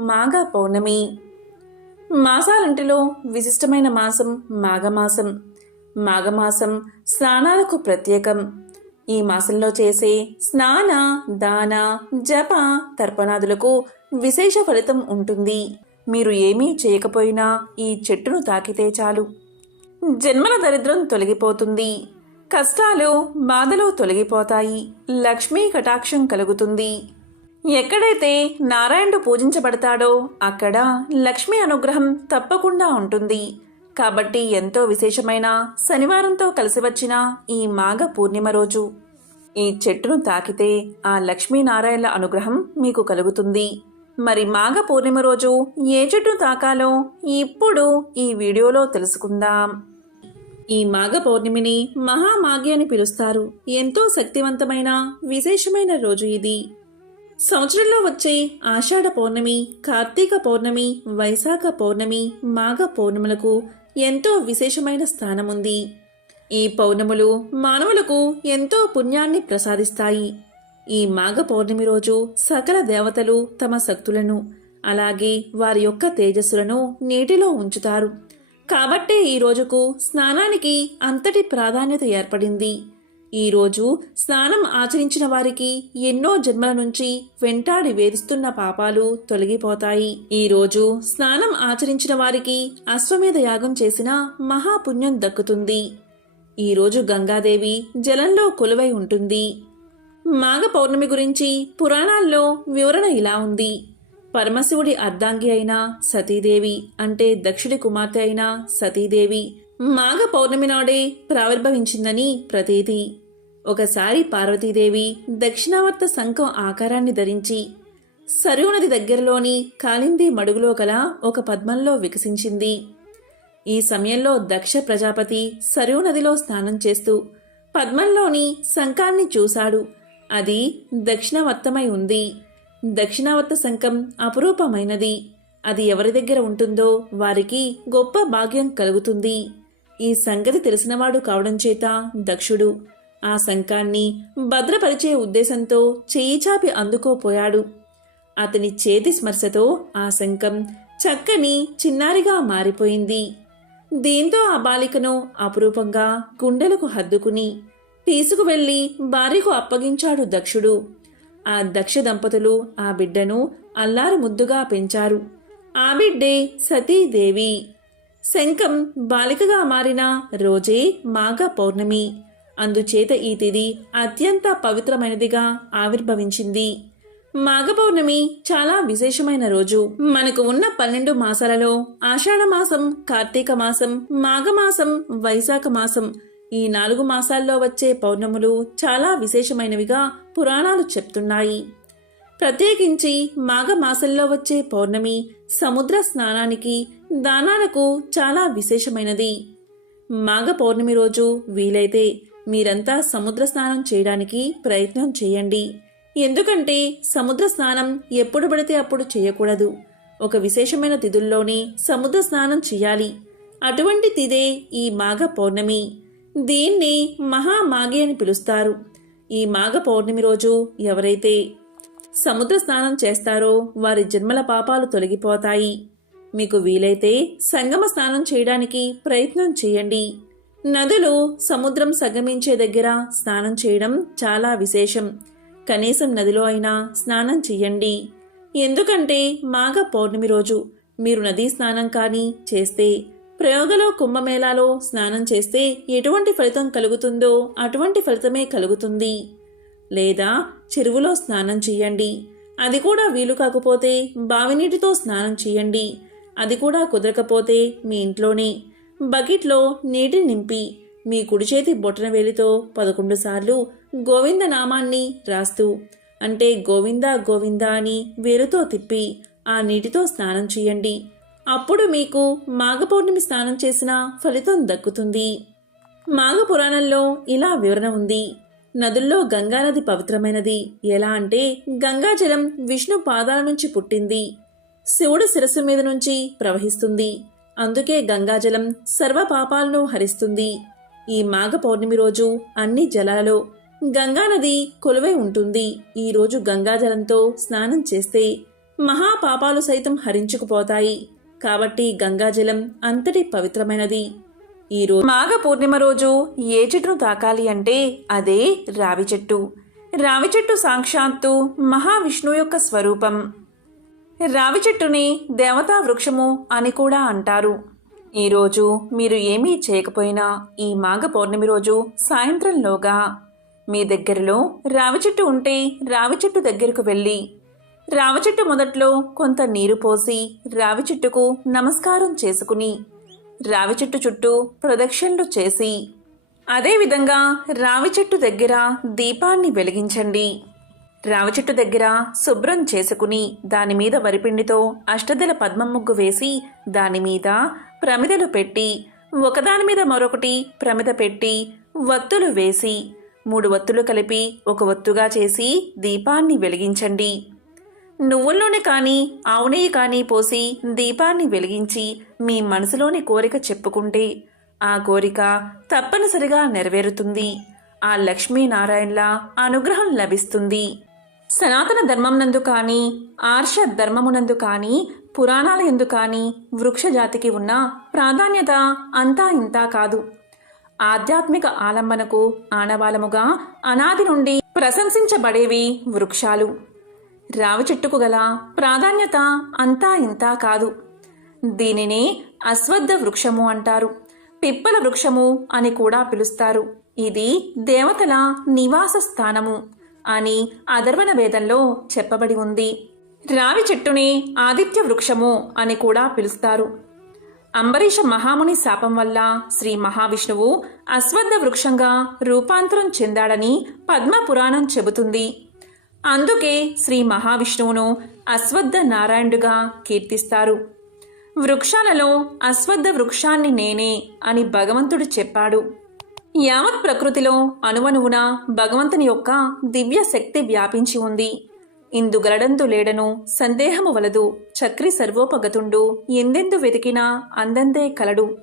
మాఘ పౌర్ణమి. మాసాలంటిలో విశిష్టమైన మాసం మాఘమాసం మాఘమాసం స్నానాలకు ప్రత్యేకం. ఈ మాసంలో చేసే స్నాన దాన జప తర్పణాదులకు విశేష ఫలితం ఉంటుంది. మీరు ఏమీ చేయకపోయినా ఈ చెట్టును తాకితే చాలు. జన్మల దరిద్రం తొలగిపోతుంది. కష్టాలు బాధలు తొలగిపోతాయి. లక్ష్మీ కటాక్షం కలుగుతుంది. ఎక్కడైతే నారాయణుడు పూజించబడతాడో అక్కడ లక్ష్మి అనుగ్రహం తప్పకుండా ఉంటుంది. కాబట్టి ఎంతో విశేషమైన శనివారంతో కలిసి వచ్చిన ఈ మాఘ పూర్ణిమ రోజు. ఈ చెట్టును తాకితే ఆ లక్ష్మీనారాయణల అనుగ్రహం మీకు కలుగుతుంది. మరి మాఘ పూర్ణిమ రోజు ఏ చెట్టును తాకాలో ఇప్పుడు ఈ వీడియోలో తెలుసుకుందాం. ఈ మాఘ పౌర్ణమిని మహామాఘి అని పిలుస్తారు. ఎంతో శక్తివంతమైన విశేషమైన రోజు ఇది. సంవత్సరంలో వచ్చే ఆషాఢ పౌర్ణమి కార్తీక పౌర్ణమి వైశాఖ పౌర్ణమి మాఘ పౌర్ణములకు ఎంతో విశేషమైన స్థానం ఉంది ఈ పౌర్ణములు మానవులకు ఎంతో పుణ్యాన్ని ప్రసాదిస్తాయి. ఈ మాఘ పౌర్ణమి రోజు సకల దేవతలు తమ శక్తులను అలాగే వారి యొక్క తేజస్సులను నీటిలో ఉంచుతారు. కాబట్టే ఈ రోజుకు స్నానానికి అంతటి ప్రాధాన్యత ఏర్పడింది. ఈరోజు స్నానం ఆచరించిన వారికి ఎన్నో జన్మల నుంచి వెంటాడి వేధిస్తున్న పాపాలు తొలగిపోతాయి. ఈ రోజు స్నానం ఆచరించిన వారికి అశ్వమేధ యాగం చేసిన మహాపుణ్యం దక్కుతుంది. ఈరోజు గంగాదేవి జలంలో కొలువై ఉంటుంది. మాఘ పౌర్ణమి గురించి పురాణాల్లో వివరణ ఇలా ఉంది. పరమశివుడి అర్ధాంగి అయిన సతీదేవి అంటే దక్షుడి కుమార్తె అయిన సతీదేవి మాఘ పౌర్ణమి నాడే ప్రావిర్భవించిందని ప్రతీతి. ఒకసారి పార్వతీదేవి దక్షిణావర్త శంఖం ఆకారాన్ని ధరించి సరువునది నది దగ్గరలోని కాలింది మడుగులో గల ఒక పద్మంలో వికసించింది. ఈ సమయంలో దక్ష ప్రజాపతి సరువు నదిలో స్నానం చేస్తూ పద్మంలోని శంఖాన్ని చూశాడు. అది దక్షిణావర్తమై ఉంది. దక్షిణావర్త శంఖం అపురూపమైనది. అది ఎవరి దగ్గర ఉంటుందో వారికి గొప్ప భాగ్యం కలుగుతుంది. ఈ సంగతి తెలిసినవాడు కావడం చేత దక్షుడు ఆ శంఖాన్ని భద్రపరిచే ఉద్దేశంతో చేయిచాపి అందుకోపోయాడు. అతని చేతి స్మర్శతో ఆ శంఖం చక్కని చిన్నారిగా మారిపోయింది. దీంతో ఆ బాలికను అపురూపంగా గుండెలకు హద్దుకుని తీసుకువెళ్ళి భార్యకు అప్పగించాడు దక్షుడు. ఆ దక్ష దంపతులు ఆ బిడ్డను అల్లారు ముద్దుగా పెంచారు. ఆ బిడ్డే సతీదేవి. శంఖం బాలికగా మారిన రోజే మాఘ పౌర్ణమి. అందుచేత ఈ తిది అత్యంత పవిత్రమైనదిగా ఆవిర్భవించింది. మాఘపౌర్ణమి చాలా విశేషమైన రోజు. మనకు ఉన్న పన్నెండు మాసాలలో ఆషాఢ మాసం కార్తీక మాసం మాఘమాసం వైశాఖ మాసం ఈ నాలుగు మాసాల్లో వచ్చే పౌర్ణములు చాలా విశేషమైనవిగా పురాణాలు చెప్తున్నాయి. ప్రత్యేకించి మాఘ మాసంలో వచ్చే పౌర్ణమి సముద్ర స్నానానికి దానాలకు చాలా విశేషమైనది. మాఘ పౌర్ణమి రోజు వీలైతే మీరంతా సముద్ర స్నానం చేయడానికి ప్రయత్నం చేయండి. ఎందుకంటే సముద్ర స్నానం ఎప్పుడు పడితే అప్పుడు చేయకూడదు. ఒక విశేషమైన తిథుల్లోనే సముద్ర స్నానం చేయాలి. అటువంటి తిదే ఈ మాఘ పౌర్ణమి. దీన్ని మహామాగి అని పిలుస్తారు. ఈ మాఘ పౌర్ణమి రోజు ఎవరైతే సముద్ర స్నానం చేస్తారో వారి జన్మల పాపాలు తొలగిపోతాయి. మీకు వీలైతే సంగమ స్నానం చేయడానికి ప్రయత్నం చేయండి. నదులు సముద్రం సగమించే దగ్గర స్నానం చేయడం చాలా విశేషం. కనీసం నదిలో అయినా స్నానం చెయ్యండి. ఎందుకంటే మాఘ పౌర్ణమి రోజు మీరు నదీ స్నానం కానీ చేస్తే ప్రయోగలో కుంభమేళాలో స్నానం చేస్తే ఎటువంటి ఫలితం కలుగుతుందో అటువంటి ఫలితమే కలుగుతుంది. లేదా చెరువులో స్నానం చేయండి అది కూడా వీలు కాకపోతే బావినీటితో స్నానం చేయండి అది కూడా కుదరకపోతే మీ ఇంట్లోనే. బకెట్లో నీటిని నింపి మీ కుడి చేతి బొటన వేలితో పదకొండు సార్లు గోవింద నామాన్ని రాస్తూ అంటే గోవింద గోవింద అని వేలుతో తిప్పి ఆ నీటితో స్నానం చేయండి. అప్పుడు మీకు మాఘ పౌర్ణమి స్నానం చేసిన ఫలితం దక్కుతుంది. మాఘ పురాణంలో ఇలా వివరణ ఉంది. నదుల్లో గంగానది పవిత్రమైనది. ఎలా అంటే గంగాజలం విష్ణు పాదాల నుంచి పుట్టింది. శివుడు శిరస్సు మీద నుంచి ప్రవహిస్తుంది. అందుకే గంగాజలం సర్వ పాపాలను హరిస్తుంది. ఈ మాఘ పౌర్ణమి రోజు అన్ని జలాలలో గంగానది కొలువై ఉంటుంది. ఈ రోజు గంగాజలంతో స్నానం చేస్తే మహాపాపాలు సైతం హరించుకుపోతాయి. కాబట్టి గంగాజలం అంతటి పవిత్రమైనది. ఈ రోజు మాఘ పూర్ణిమ రోజు ఏ చెట్టును తాకాలి అంటే అదే రావి చెట్టు. రావి చెట్టు సాక్షాత్తు మహావిష్ణువు యొక్క స్వరూపం. రావి చెట్టుని దేవతా వృక్షము అని కూడా అంటారు. ఈరోజు మీరు ఏమీ చేయకపోయినా ఈ మాఘ పౌర్ణమి రోజు సాయంత్రంలోగా మీ దగ్గరలో రావి చెట్టు ఉంటే రావి చెట్టు దగ్గరకు వెళ్ళి రావి చెట్టు మొదట్లో కొంత నీరు పోసి రావి చెట్టుకు నమస్కారం చేసుకుని రావి చెట్టు చుట్టూ ప్రదక్షిణలు చేసి అదేవిధంగా రావి చెట్టు దగ్గర దీపాన్ని వెలిగించండి. రావచెట్టు దగ్గర శుభ్రం చేసుకుని దాని మీద వరిపిండితో అష్టదల పద్మం ముగ్గు వేసి దాని మీద ప్రమిదలు పెట్టి ఒకదాని మీద మరొకటి ప్రమిద పెట్టి వత్తులు వేసి మూడు వత్తులు కలిపి ఒక వత్తుగా చేసి దీపాన్ని వెలిగించండి. నువ్వుల నూనె కానీ ఆవు నెయ్యి కానీ పోసి దీపాన్ని వెలిగించి మీ మనసులోని కోరిక చెప్పుకుంటే ఆ కోరిక తప్పనిసరిగా నెరవేరుతుంది. ఆ లక్ష్మీనారాయణల అనుగ్రహం లభిస్తుంది. సనాతన ధర్మమునందు కానీ ఆర్ష ధర్మమునందు కానీ పురాణాల ఎందు కానీ వృక్ష జాతికి ఉన్న ప్రాధాన్యత అంతా ఇంతా కాదు. ఆధ్యాత్మిక ఆలంబనకు ఆనవాలముగా అనాది నుండి ప్రశంసించబడేవి వృక్షాలు. రావి చెట్టుకు గల ప్రాధాన్యత అంతా ఇంతా కాదు. దీనినే అశ్వద్ధ వృక్షము అంటారు. పిప్పల వృక్షము అని కూడా పిలుస్తారు. ఇది దేవతల నివాస స్థానము అని అధర్వణ వేదంలో చెప్పబడి ఉంది. రావి చెట్టుని ఆదిత్య వృక్షము అని కూడా పిలుస్తారు. అంబరీష మహాముని శాపం వల్ల శ్రీ మహావిష్ణువు అశ్వద్ధ వృక్షంగా రూపాంతరం చెందాడని పద్మ పురాణం చెబుతుంది. అందుకే శ్రీ మహావిష్ణువును అశ్వద్ధ నారాయణుడుగా కీర్తిస్తారు. వృక్షాలలో అశ్వద్ధ వృక్షాన్ని నేనే అని భగవంతుడు చెప్పాడు. యావత్ ప్రకృతిలో అణువణువున భగవంతుని యొక్క దివ్య శక్తి వ్యాపించి ఉంది. ఇందు గలడందు లేడను సందేహము వలదు. చక్రి సర్వోపగతుండు ఎందెందు వెతికినా అందందే కలడు.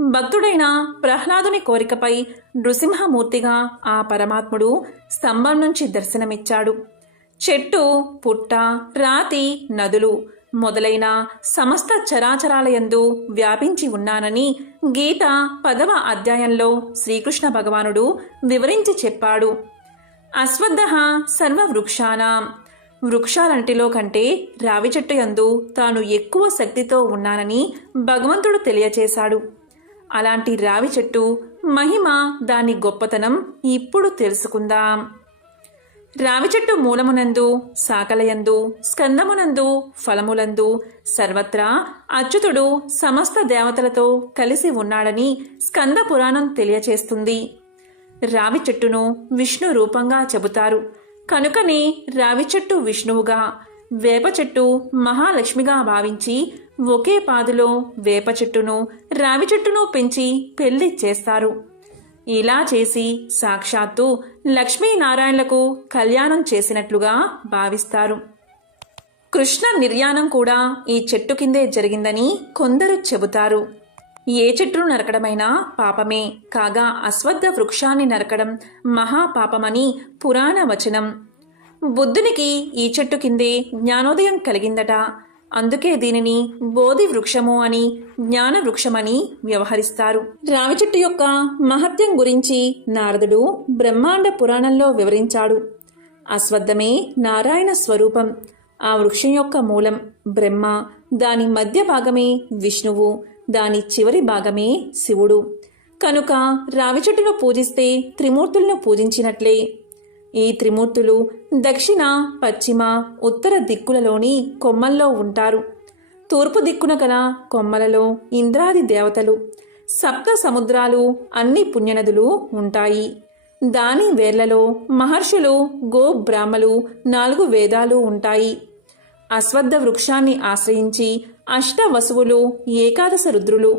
భక్తుడైన ప్రహ్లాదుని కోరికపై నృసింహమూర్తిగా ఆ పరమాత్ముడు స్తంభం నుంచి దర్శనమిచ్చాడు. చెట్టు పుట్ట రాతి నదులు మొదలైన సమస్త చరాచరాలయందు వ్యాపించి ఉన్నానని గీత పదవ అధ్యాయంలో శ్రీకృష్ణ భగవానుడు వివరించి చెప్పాడు. అశ్వద్ధ సర్వవృక్షానాం. వృక్షాలంటిలో కంటే రావి చెట్టు యందు తాను ఎక్కువ శక్తితో ఉన్నానని భగవంతుడు తెలియచేశాడు. అలాంటి రావి చెట్టు మహిమ దాని గొప్పతనం ఇప్పుడు తెలుసుకుందాం. రావి చెట్టు మూలమునందు సాకలయందు స్కందమునందు ఫలములందు సర్వత్రా అచ్యుతుడు సమస్త దేవతలతో కలిసి ఉన్నాడని స్కంద పురాణం తెలియచేస్తుంది. రావి చెట్టును విష్ణు రూపంగా చెబుతారు. కనుకనే రావి చెట్టు విష్ణువుగా వేప చెట్టు మహాలక్ష్మిగా భావించి ఒకే పాదులో వేప చెట్టును రావి చెట్టును పెంచి పెళ్ళి చేస్తారు. ఇలా చేసి సాక్షాత్తు లక్ష్మీనారాయణలకు కళ్యాణం చేసినట్లుగా భావిస్తారు. కృష్ణ నిర్యాణం కూడా ఈ చెట్టు కిందే జరిగిందని కొందరు చెబుతారు. ఏ చెట్టును నరకడమైనా పాపమే కాగా అశ్వద్ధ వృక్షాన్ని నరకడం మహాపాపమని పురాణ వచనం బుద్ధునికి ఈ చెట్టు కిందే జ్ఞానోదయం కలిగిందట అందుకే దీనిని బోధి వృక్షము అని జ్ఞాన వృక్షమని వ్యవహరిస్తారు. రావి చెట్టు యొక్క మహత్యం గురించి నారదుడు బ్రహ్మాండ పురాణంలో వివరించాడు. అశ్వద్ధమే నారాయణ స్వరూపం ఆ వృక్షం యొక్క మూలం బ్రహ్మ దాని మధ్య భాగమే విష్ణువు దాని చివరి భాగమే శివుడు. కనుక రావి చెట్టును పూజిస్తే త్రిమూర్తులను పూజించినట్లే ఈ త్రిమూర్తులు దక్షిణ పశ్చిమ ఉత్తర దిక్కులలోని కొమ్మల్లో ఉంటారు. తూర్పు దిక్కున గల కొమ్మలలో ఇంద్రాది దేవతలు సప్త సముద్రాలు అన్ని పుణ్యనదులు ఉంటాయి. దాని వేర్లలో మహర్షులు గో బ్రాహ్మలు నాలుగు వేదాలు ఉంటాయి. అశ్వద్ధ వృక్షాన్ని ఆశ్రయించి అష్ట వసువులు ఏకాదశ రుద్రులు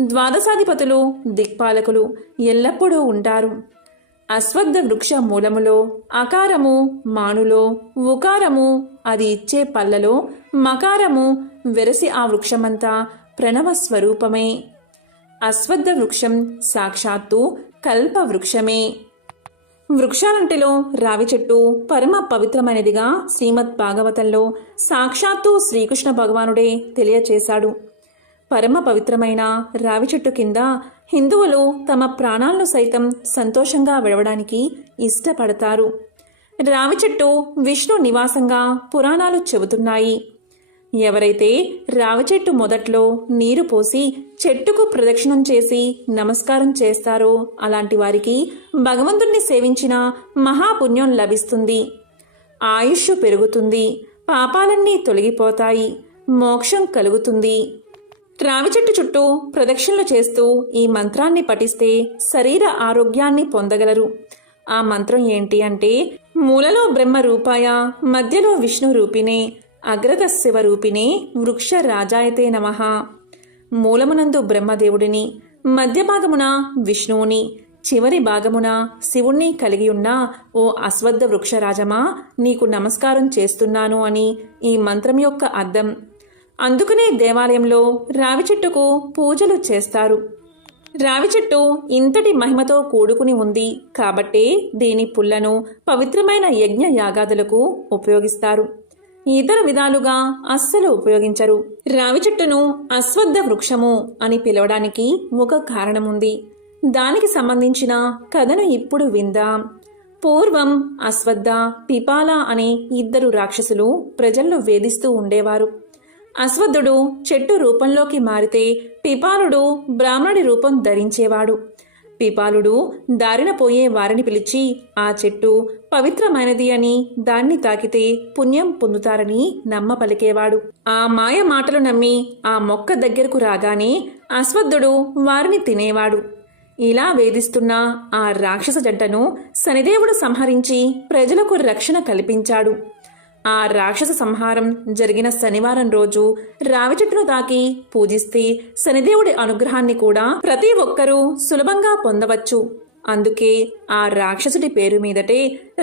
ద్వాదశాధిపతులు దిక్పాలకులు ఎల్లప్పుడూ ఉంటారు. అశ్వద్ధ వృక్ష మూలములో అకారము మానులో ఉకారము అది ఇచ్చే పల్లలో మకారము వెరసి ఆ వృక్షమంతా ప్రణవ స్వరూపమే. అశ్వద్ధ వృక్షం సాక్షాత్తు కల్ప వృక్షమే. వృక్షాలంటిలో రావి చెట్టు పరమ పవిత్రమైనదిగా శ్రీమద్ భాగవతంలో సాక్షాత్తు శ్రీకృష్ణ భగవానుడే తెలియచేశాడు. పరమ పవిత్రమైన రావి చెట్టు కింద హిందువులు తమ ప్రాణాలను సైతం సంతోషంగా విడవడానికి ఇష్టపడతారు. రావి చెట్టు విష్ణు నివాసంగా పురాణాలు చెబుతున్నాయి. ఎవరైతే రావి చెట్టు మొదట్లో నీరు పోసి చెట్టుకు ప్రదక్షిణం చేసి నమస్కారం చేస్తారో అలాంటి వారికి భగవంతుణ్ణి సేవించిన మహాపుణ్యం లభిస్తుంది. ఆయుష్ పెరుగుతుంది. పాపాలన్నీ తొలగిపోతాయి. మోక్షం కలుగుతుంది. రావి చెట్టు చుట్టూ ప్రదక్షిణలు చేస్తూ ఈ మంత్రాన్ని పఠిస్తే శరీర ఆరోగ్యాన్ని పొందగలరు. ఆ మంత్రం ఏంటి అంటే మూలలో బ్రహ్మ రూపాయ మధ్యలో విష్ణు రూపిణే అగ్రత శివ రూపిణే వృక్ష రాజాయతే నమః. మూలమునందు బ్రహ్మదేవుడిని మధ్య భాగమున విష్ణువుని చివరి భాగమున శివుణ్ణి కలిగి ఉన్న ఓ అశ్వద్ధ వృక్షరాజమా నీకు నమస్కారం చేస్తున్నాను అని ఈ మంత్రం యొక్క అర్థం. అందుకనే దేవాలయంలో రావి చెట్టుకు పూజలు చేస్తారు. రావి చెట్టు ఇంతటి మహిమతో కూడుకుని ఉంది కాబట్టే దీని పుల్లను పవిత్రమైన యజ్ఞ యాగాదులకు ఉపయోగిస్తారు. ఇతర విధాలుగా అస్సలు ఉపయోగించరు. రావి చెట్టును అశ్వద్ధ వృక్షము అని పిలవడానికి ఒక కారణముంది. దానికి సంబంధించిన కథను ఇప్పుడు విందాం. పూర్వం అశ్వద్ధ పిపాల అనే ఇద్దరు రాక్షసులు ప్రజలను వేధిస్తూ ఉండేవారు. అశ్వద్ధుడు చెట్టు రూపంలోకి మారితే పిపాలుడు బ్రాహ్మణుడి రూపం ధరించేవాడు. పిపాలుడు దారిన పోయే వారిని పిలిచి ఆ చెట్టు పవిత్రమైనది అని దాన్ని తాకితే పుణ్యం పొందుతారని నమ్మ పలికేవాడు ఆ మాయ మాటలు నమ్మి ఆ మొక్క దగ్గరకు రాగానే అశ్వద్ధుడు వారిని తినేవాడు. ఇలా వేధిస్తున్న ఆ రాక్షస జంటను శనిదేవుడు సంహరించి ప్రజలకు రక్షణ కల్పించాడు. ఆ రాక్షస సంహారం జరిగిన శనివారం రోజు రావి చెట్టును తాకి పూజిస్తే శనిదేవుడి అనుగ్రహాన్ని కూడా ప్రతి ఒక్కరూ సులభంగా పొందవచ్చు. అందుకే ఆ రాక్షసుడి పేరు మీదటే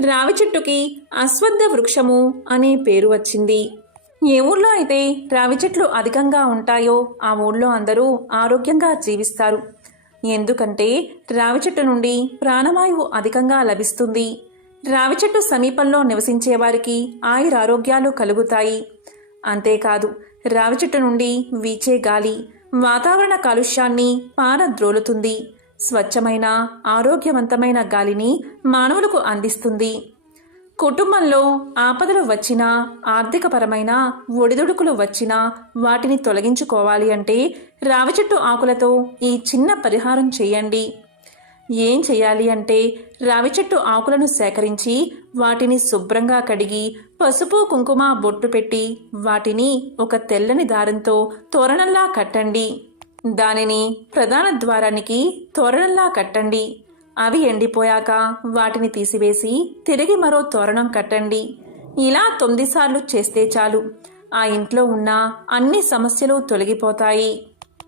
రావి చెట్టుకి అశ్వద్ధ వృక్షము అనే పేరు వచ్చింది. ఏ ఊర్లో అయితే రావి చెట్లు అధికంగా ఉంటాయో ఆ ఊళ్ళో అందరూ ఆరోగ్యంగా జీవిస్తారు. ఎందుకంటే రావి చెట్టు నుండి ప్రాణవాయువు అధికంగా లభిస్తుంది. రావి చెట్టు సమీపంలో నివసించే వారికి ఆయురారోగ్యాలు కలుగుతాయి. అంతేకాదు రావి చెట్టు నుండి వీచే గాలి వాతావరణ కాలుష్యాన్ని పారద్రోలుతుంది. స్వచ్ఛమైన ఆరోగ్యవంతమైన గాలిని మానవులకు అందిస్తుంది. కుటుంబంలో ఆపదలు వచ్చినా ఆర్థికపరమైన ఒడిదుడుకులు వచ్చినా వాటిని తొలగించుకోవాలి అంటే రావి చెట్టు ఆకులతో ఈ చిన్న పరిహారం చేయండి. ఏం చేయాలి అంటే రావి చెట్టు ఆకులను సేకరించి వాటిని శుభ్రంగా కడిగి పసుపు కుంకుమ బొట్టు పెట్టి వాటిని ఒక తెల్లని దారంతో తోరణంలా కట్టండి. దానిని ప్రధాన ద్వారానికి తోరణంలా కట్టండి. అవి ఎండిపోయాక వాటిని తీసివేసి తిరిగి మరో తోరణం కట్టండి. ఇలా తొమ్మిది సార్లు చేస్తే చాలు. ఆ ఇంట్లో ఉన్న అన్ని సమస్యలు తొలగిపోతాయి.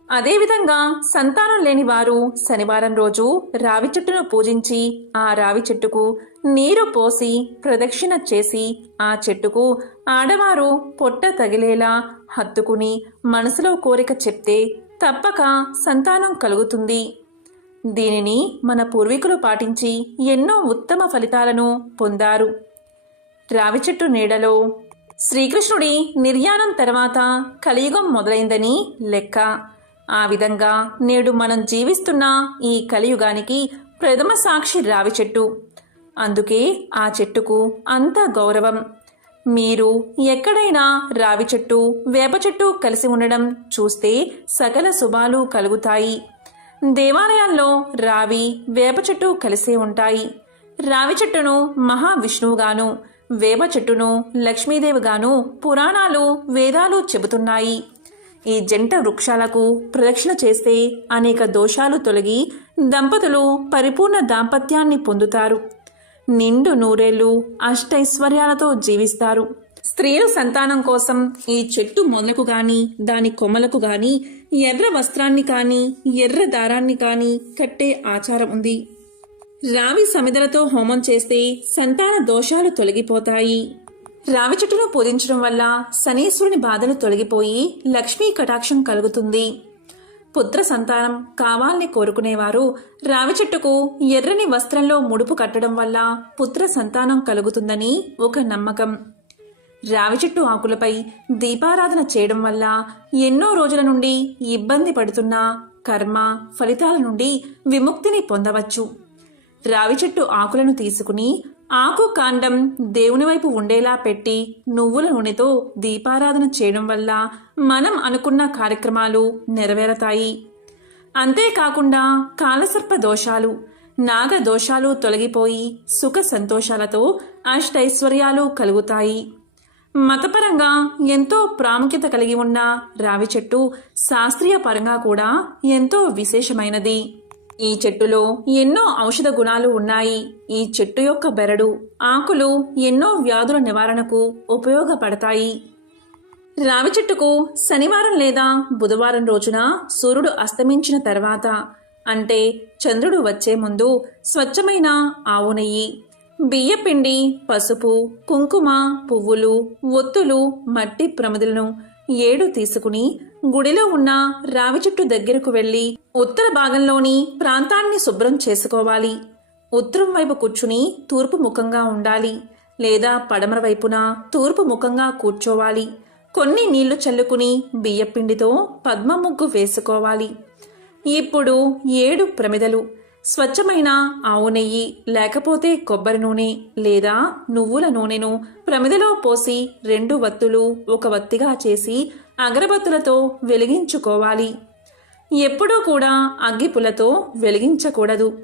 అదేవిధంగా సంతానం లేని వారు శనివారం రోజు రావి చెట్టును పూజించి ఆ రావి చెట్టుకు నీరు పోసి ప్రదక్షిణ చేసి ఆ చెట్టుకు ఆడవారు పొట్ట తగిలేలా హత్తుకుని మనసులో కోరిక చెప్తే తప్పక సంతానం కలుగుతుంది. దీనిని మన పూర్వీకులు పాటించి ఎన్నో ఉత్తమ ఫలితాలను పొందారు. రావి చెట్టు నీడలో శ్రీకృష్ణుడి నిర్యాణం తర్వాత కలియుగం మొదలైందని లెక్క. ఆ విధంగా నేడు మనం జీవిస్తున్న ఈ కలియుగానికి ప్రథమ సాక్షి రావి చెట్టు. అందుకే ఆ చెట్టుకు అంత గౌరవం. మీరు ఎక్కడైనా రావి చెట్టు వేప చెట్టు కలిసి ఉండడం చూస్తే సకల శుభాలు కలుగుతాయి. దేవాలయాల్లో రావి వేప చెట్టు కలిసే ఉంటాయి. రావి చెట్టును మహావిష్ణువుగాను వేప చెట్టును లక్ష్మీదేవిగాను పురాణాలు వేదాలు చెబుతున్నాయి. ఈ జంట వృక్షాలకు ప్రదక్షిణ చేస్తే అనేక దోషాలు తొలగి దంపతులు పరిపూర్ణ దాంపత్యాన్ని పొందుతారు. నిండు నూరేళ్ళు అష్టైశ్వర్యాలతో జీవిస్తారు. స్త్రీలు సంతానం కోసం ఈ చెట్టు మొదలకు గాని దాని కొమ్మలకు గాని ఎర్ర వస్త్రాన్ని కాని ఎర్ర దారాన్ని కాని కట్టే ఆచారం ఉంది. రావి సమిదలతో హోమం చేస్తే సంతాన దోషాలు తొలగిపోతాయి. రావి చెట్టును పూజించడం వల్ల శనీశ్వరుని బాధలు తొలగిపోయి లక్ష్మీ కటాక్షం కలుగుతుంది. పుత్ర సంతానం కావాలని కోరుకునేవారు రావి చెట్టుకు ఎర్రని వస్త్రంలో ముడుపు కట్టడం వల్ల పుత్ర సంతానం కలుగుతుందని ఒక నమ్మకం. రావి చెట్టు ఆకులపై దీపారాధన చేయడం వల్ల ఎన్నో రోజుల నుండి ఇబ్బంది పడుతున్న కర్మ ఫలితాల నుండి విముక్తిని పొందవచ్చు. రావి చెట్టు ఆకులను తీసుకుని ఆకు కాండం దేవుని వైపు ఉండేలా పెట్టి నువ్వుల నూనెతో దీపారాధన చేయడం వల్ల మనం అనుకున్న కార్యక్రమాలు నెరవేరతాయి. అంతేకాకుండా కాలసర్ప దోషాలు నాగ దోషాలు తొలగిపోయి సుఖ సంతోషాలతో అష్టైశ్వర్యాలు కలుగుతాయి. మతపరంగా ఎంతో ప్రాముఖ్యత కలిగి ఉన్న రావి చెట్టు శాస్త్రీయ పరంగా కూడా ఎంతో విశేషమైనది. ఈ చెట్టులో ఎన్నో ఔషధ గుణాలు ఉన్నాయి. ఈ చెట్టు యొక్క బెరడు ఆకులు ఎన్నో వ్యాధుల నివారణకు ఉపయోగపడతాయి. రావి చెట్టుకు శనివారం లేదా బుధవారం రోజున సూర్యుడు అస్తమించిన తర్వాత అంటే చంద్రుడు వచ్చే ముందు స్వచ్ఛమైన ఆవు నెయ్యి బియ్యపిండి పసుపు కుంకుమ పువ్వులు ఒత్తులు మట్టి ప్రమిదలను ఏడు తీసుకుని గుడిలో ఉన్న రావి చెట్టు దగ్గరకు వెళ్ళి ఉత్తర భాగంలోని ప్రాంతాన్ని శుభ్రం చేసుకోవాలి. ఉత్తరం వైపు కూర్చుని తూర్పు ముఖంగా ఉండాలి. లేదా పడమర వైపున తూర్పు ముఖంగా కూర్చోవాలి. కొన్ని నీళ్ళు చల్లుకుని బియ్యపిండితో పద్మ ముగ్గు వేసుకోవాలి. ఇప్పుడు ఏడు ప్రమిదలు. స్వచ్ఛమైన ఆవు నెయ్యి లేకపోతే కొబ్బరి నూనె లేదా నువ్వుల నూనెను ప్రమిదలో పోసి రెండు వత్తులు ఒక వత్తిగా చేసి అగరబత్తులతో వెలిగించుకోవాలి. ఎప్పుడూ కూడా అగ్గిపులతో వెలిగించకూడదు.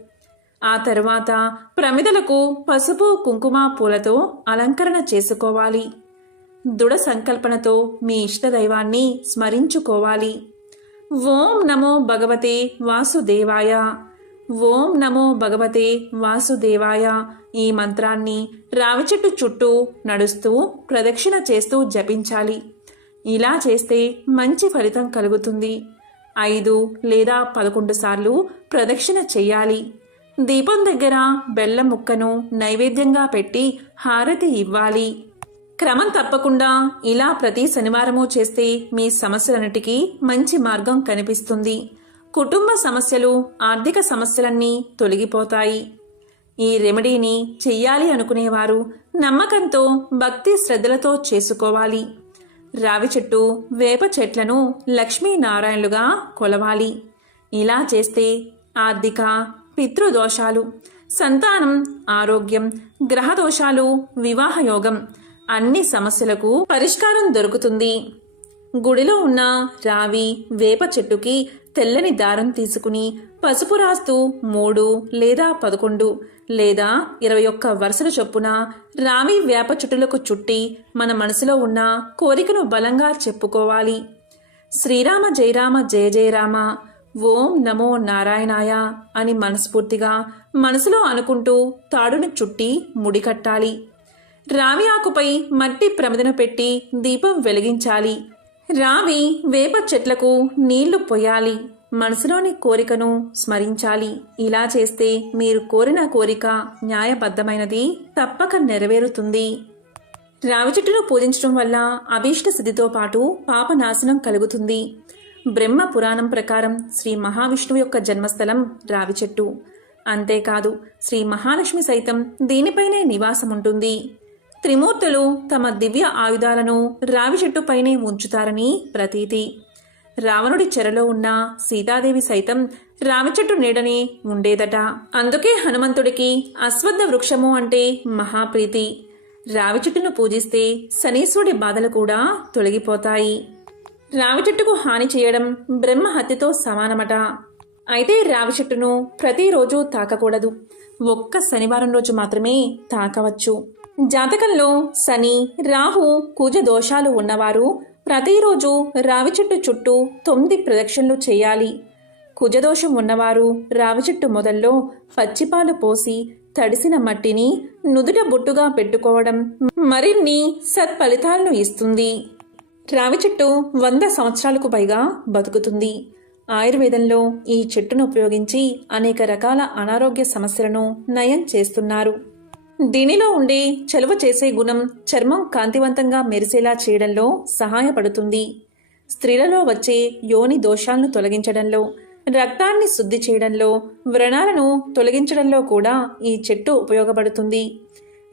ఆ తర్వాత ప్రమిదలకు పసుపు కుంకుమ పూలతో అలంకరణ చేసుకోవాలి. దృఢ సంకల్పనతో మీ ఇష్టదైవాన్ని స్మరించుకోవాలి. ఓం నమో భగవతే వాసుదేవాయ. ఓం నమో భగవతే వాసుదేవాయ. ఈ మంత్రాన్ని రావి చెట్టు చుట్టూ నడుస్తూ ప్రదక్షిణ చేస్తూ జపించాలి. ఇలా చేస్తే మంచి ఫలితం కలుగుతుంది. ఐదు లేదా పదకొండు సార్లు ప్రదక్షిణ చెయ్యాలి దీపం దగ్గర బెల్లం ముక్కను నైవేద్యంగా పెట్టి హారతి ఇవ్వాలి. క్రమం తప్పకుండా ఇలా ప్రతి శనివారము చేస్తే మీ సమస్యలన్నిటికీ మంచి మార్గం కనిపిస్తుంది. కుటుంబ సమస్యలు ఆర్థిక సమస్యలన్నీ తొలగిపోతాయి. ఈ రెమెడీని చెయ్యాలి అనుకునేవారు నమ్మకంతో భక్తి శ్రద్ధలతో చేసుకోవాలి. రావి చెట్టు వేప చెట్లను లక్ష్మీనారాయణలుగా కొలవాలి. ఇలా చేస్తే ఆర్థిక పితృదోషాలు సంతానం ఆరోగ్యం గ్రహదోషాలు వివాహయోగం అన్ని సమస్యలకు పరిష్కారం దొరుకుతుంది. గుడిలో ఉన్న రావి వేప చెట్టుకి తెల్లని దారం తీసుకుని పసుపు రాస్తూ మూడు లేదా పదకొండు లేదా ఇరవై ఒక్క వరుసల చొప్పున రావి వేప చెట్టులకు చుట్టి మన మనసులో ఉన్న కోరికను బలంగా చెప్పుకోవాలి. శ్రీరామ జయరామ జయ జయరామ ఓం నమో నారాయణాయ అని మనస్ఫూర్తిగా మనసులో అనుకుంటూ తాడుని చుట్టి ముడికట్టాలి రావి ఆకుపై మట్టి ప్రమిదను పెట్టి దీపం వెలిగించాలి. రావి వేప చెట్లకు నీళ్ళు పొయ్యాలి. మనసులోని కోరికను స్మరించాలి. ఇలా చేస్తే మీరు కోరిన కోరిక న్యాయబద్ధమైనది తప్పక నెరవేరుతుంది. రావి చెట్టును పూజించడం వల్ల అభీష్ట సిద్ధితో పాటు పాపనాశనం కలుగుతుంది. బ్రహ్మ పురాణం ప్రకారం శ్రీ మహావిష్ణువు యొక్క జన్మస్థలం రావి చెట్టు. అంతేకాదు శ్రీ మహాలక్ష్మి సైతం దీనిపైనే నివాసం ఉంటుంది త్రిమూర్తులు తమ దివ్య ఆయుధాలను రావి చెట్టుపైనే ఉంచుతారని ప్రతీతి. రావణుడి చెరలో ఉన్న సీతాదేవి సైతం రావి చెట్టు నీడనే ఉండేదట. అందుకే హనుమంతుడికి అశ్వత్థ వృక్షము అంటే మహాప్రీతి. రావి చెట్టును పూజిస్తే శనీశ్వరుడి బాధలు కూడా తొలగిపోతాయి. రావి చెట్టుకు హాని చేయడం బ్రహ్మ హత్యతో సమానమట. అయితే రావి చెట్టును ప్రతిరోజు తాకకూడదు. ఒక్క శనివారం రోజు మాత్రమే తాకవచ్చు. జాతకంలో శని రాహు కుజ దోషాలు ఉన్నవారు ప్రతిరోజు రావి చెట్టు చుట్టూ తొమ్మిది ప్రదక్షిణలు చేయాలి. కుజదోషం ఉన్నవారు రావి చెట్టు మొదల్లో పచ్చిపాలు పోసి తడిసిన మట్టిని నుదుట బొట్టుగా పెట్టుకోవడం మరిన్ని సత్ఫలితాలను ఇస్తుంది. రావి చెట్టు వంద సంవత్సరాలకు పైగా బతుకుతుంది. ఆయుర్వేదంలో ఈ చెట్టును ఉపయోగించి అనేక రకాల అనారోగ్య సమస్యలను నయం చేస్తున్నారు. దీనిలో ఉండే చలువ చేసే గుణం చర్మం కాంతివంతంగా మెరిసేలా చేయడంలో సహాయపడుతుంది. స్త్రీలలో వచ్చే యోని దోషాలను తొలగించడంలో రక్తాన్ని శుద్ధి చేయడంలో వ్రణాలను తొలగించడంలో కూడా ఈ చెట్టు ఉపయోగపడుతుంది.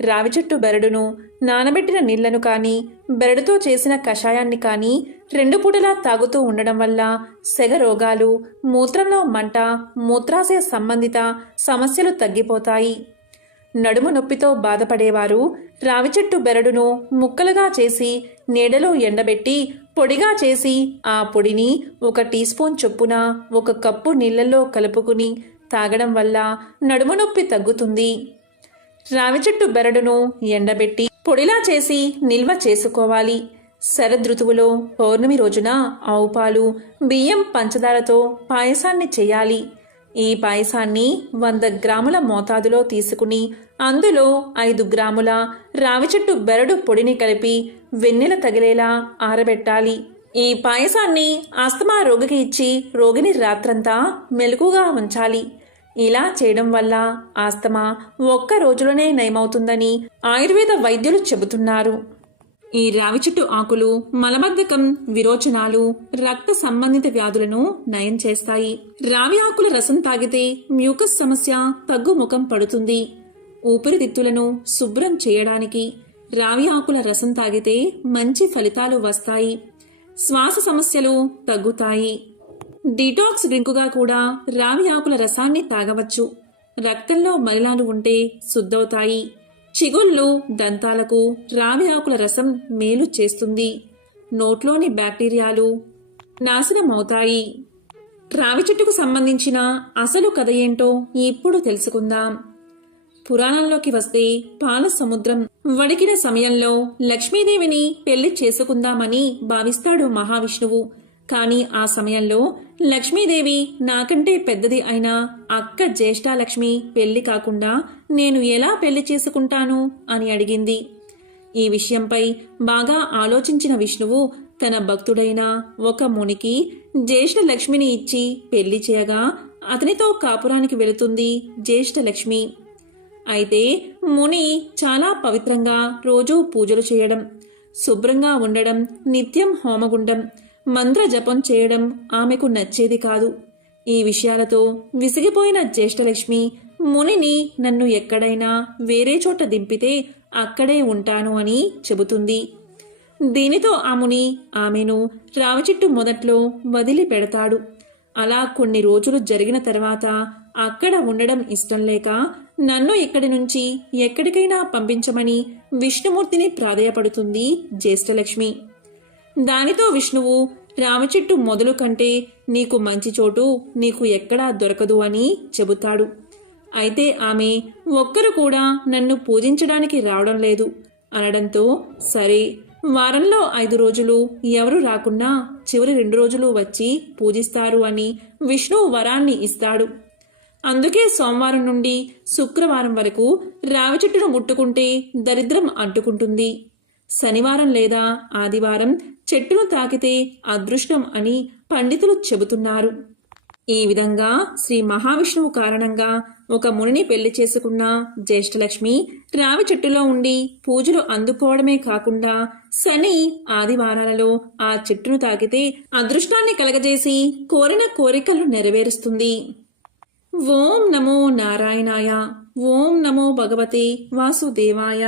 రావి చెట్టు బెరడును నానబెట్టిన నీళ్ళను కానీ బెరడుతో చేసిన కషాయాన్ని కానీ రెండు పూటలా తాగుతూ ఉండడం వల్ల సెగ రోగాలు మూత్రంలో మంట మూత్రాశయ సంబంధిత సమస్యలు తగ్గిపోతాయి. నడుము నొప్పితో బాధపడేవారు. రావి చెట్టు బెరడును ముక్కలుగా చేసి నీడలో ఎండబెట్టి పొడిగా చేసి ఆ పొడిని ఒక టీ స్పూన్ చొప్పున ఒక కప్పు నీళ్ళలో కలుపుకుని తాగడం వల్ల నడుము నొప్పి తగ్గుతుంది. రావి చెట్టు బెరడును ఎండబెట్టి పొడిలా చేసి నిల్వ చేసుకోవాలి. శరదృతువులో పౌర్ణమి రోజున ఆవు పాలు బియ్యం పంచదారతో పాయసాన్ని చేయాలి. ఈ పాయసాన్ని వంద గ్రాముల మోతాదులో తీసుకుని అందులో ఐదు గ్రాముల రావి చెట్టు బెరడు పొడిని కలిపి వెన్నెల తగిలేలా ఆరబెట్టాలి. ఈ పాయసాన్ని ఆస్తమా రోగికి ఇచ్చి రోగిని రాత్రంతా మెలకుగా ఉంచాలి. ఇలా చేయడం వల్ల ఆస్తమా ఒక్క రోజులోనే నయమవుతుందని ఆయుర్వేద వైద్యులు చెబుతున్నారు. ఈ రావి చెట్టు ఆకులు మలబద్ధకం విరోచనాలు రక్త సంబంధిత వ్యాధులను నయం చేస్తాయి. రావి ఆకుల రసం తాగితే మ్యూకస్ సమస్య తగ్గుముఖం పడుతుంది. ఊపిరితిత్తులను శుభ్రం చేయడానికి రావి ఆకుల రసం తాగితే మంచి ఫలితాలు వస్తాయి. శ్వాస సమస్యలు తగ్గుతాయి. డిటాక్స్ డ్రింకుగా కూడా రావి ఆకుల రసాన్ని తాగవచ్చు. రక్తంలో మలినాలు ఉంటే శుద్ధవుతాయి. చిగుళ్ళు దంతాలకు రావి ఆకుల రసం మేలు చేస్తుంది. నోట్లోని బ్యాక్టీరియాలు నాశనమవుతాయి. రావి చెట్టుకు సంబంధించిన అసలు కథ ఏంటో ఇప్పుడు తెలుసుకుందాం. పురాణంలోకి వస్తే పాల సముద్రం వడికిన సమయంలో లక్ష్మీదేవిని పెళ్ళి చేసుకుందామని భావిస్తాడు మహావిష్ణువు. కానీ ఆ సమయంలో లక్ష్మీదేవి నాకంటే పెద్దది అయినా అక్క జ్యేష్ఠాలక్ష్మి పెళ్ళి కాకుండా నేను ఎలా పెళ్ళి చేసుకుంటాను అని అడిగింది. ఈ విషయంపై బాగా ఆలోచించిన విష్ణువు తన భక్తుడైన ఒక మునికి జ్యేష్ఠ లక్ష్మిని ఇచ్చి పెళ్ళి చేయగా అతనితో కాపురానికి వెళుతుంది జ్యేష్ఠ లక్ష్మి అయితే ముని చాలా పవిత్రంగా రోజూ పూజలు చేయడం శుభ్రంగా ఉండడం నిత్యం హోమగుండం మంత్ర జపం చేయడం ఆమెకు నచ్చేది కాదు. ఈ విషయాలతో విసిగిపోయిన జ్యేష్ఠలక్ష్మి మునిని నన్ను ఎక్కడైనా వేరే చోట దింపితే అక్కడే ఉంటాను అని చెబుతుంది. దీనితో ఆ ముని ఆమెను రావిచెట్టు మొదట్లో వదిలి పెడతాడు అలా కొన్ని రోజులు జరిగిన తర్వాత అక్కడ ఉండడం ఇష్టం లేక నన్ను ఇక్కడి నుంచి ఎక్కడికైనా పంపించమని విష్ణుమూర్తిని ప్రాధేయపడుతుంది జ్యేష్ఠలక్ష్మి. దానితో విష్ణువు రామచెట్టు మొదలు కంటే నీకు మంచి చోటు నీకు ఎక్కడా దొరకదు అని చెబుతాడు. అయితే ఆమె ఒక్కరు కూడా నన్ను పూజించడానికి రావడం లేదు. అనడంతో సరే వారంలో ఐదు రోజులు ఎవరు రాకున్నా చివరి రెండు రోజులు వచ్చి పూజిస్తారు అని విష్ణువు వరాన్ని ఇస్తాడు. అందుకే సోమవారం నుండి శుక్రవారం వరకు రావి చెట్టును ముట్టుకుంటే దరిద్రం అంటుకుంటుంది. శనివారం లేదా ఆదివారం చెట్టును తాకితే అదృష్టం అని పండితులు చెబుతున్నారు. ఈ విధంగా శ్రీ మహావిష్ణువు కారణంగా ఒక మునిని పెళ్ళి చేసుకున్న జ్యేష్ఠలక్ష్మి రావి చెట్టులో ఉండి పూజలు అందుకోవడమే కాకుండా శని ఆదివారాలలో ఆ చెట్టును తాకితే అదృష్టాన్ని కలగజేసి కోరిన కోరికలు నెరవేరుస్తుంది. ఓం నమో నారాయణాయ ఓం నమో భగవతే వాసుదేవాయ.